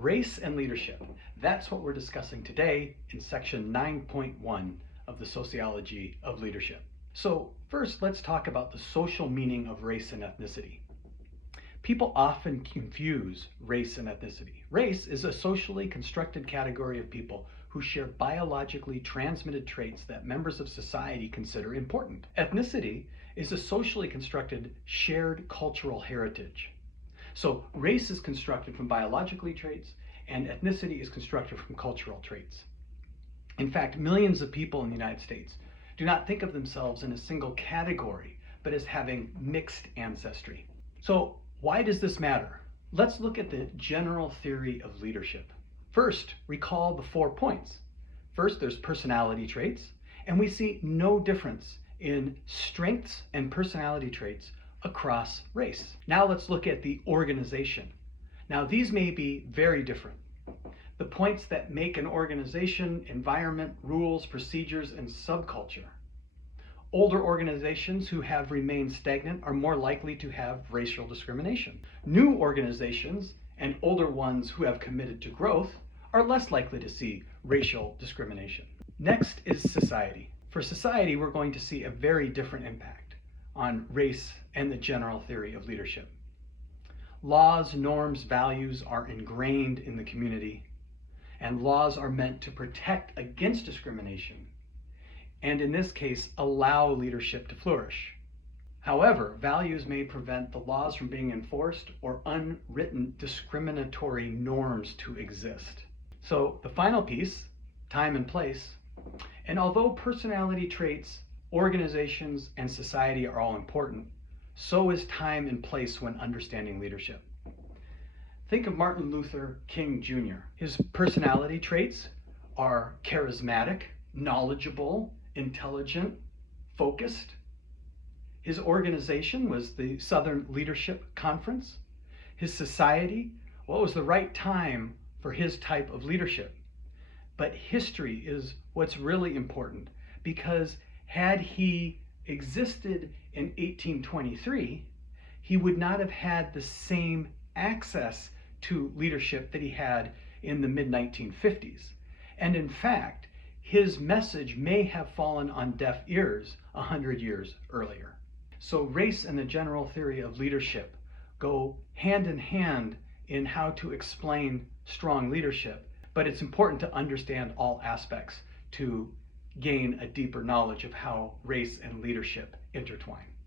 Race and leadership. That's what we're discussing today in section 9.1 of the Sociology of Leadership. So first, let's talk about the social meaning of race and ethnicity. People often confuse race and ethnicity. Race is a socially constructed category of people who share biologically transmitted traits that members of society consider important. Ethnicity is a socially constructed shared cultural heritage. So race is constructed from biologically traits, and ethnicity is constructed from cultural traits. In fact, millions of people in the United States do not think of themselves in a single category, but as having mixed ancestry. So why does this matter? Let's look at the general theory of leadership. First, recall the 4 points. First, there's personality traits, and we see no difference in strengths and personality traits across race. Now let's look at the organization. Now these may be very different. The points that make an organization, environment, rules, procedures, and subculture. Older organizations who have remained stagnant are more likely to have racial discrimination. New organizations and older ones who have committed to growth are less likely to see racial discrimination. Next is society. For society, we're going to see a very different impact on race and the general theory of leadership. Laws, norms, values are ingrained in the community, and laws are meant to protect against discrimination, and in this case, allow leadership to flourish. However, values may prevent the laws from being enforced or unwritten discriminatory norms to exist. So the final piece, time and place, and although personality traits, organizations, and society are all important, so is time and place when understanding leadership. Think of Martin Luther King Jr. His personality traits are charismatic, knowledgeable, intelligent, focused. His organization was the Southern Leadership Conference. His society, well, it was the right time for his type of leadership. But history is what's really important, because had he existed in 1823, he would not have had the same access to leadership that he had in the mid-1950s. And in fact, his message may have fallen on deaf ears 100 years earlier. So race and the general theory of leadership go hand in hand in how to explain strong leadership, but it's important to understand all aspects to gain a deeper knowledge of how race and leadership intertwine.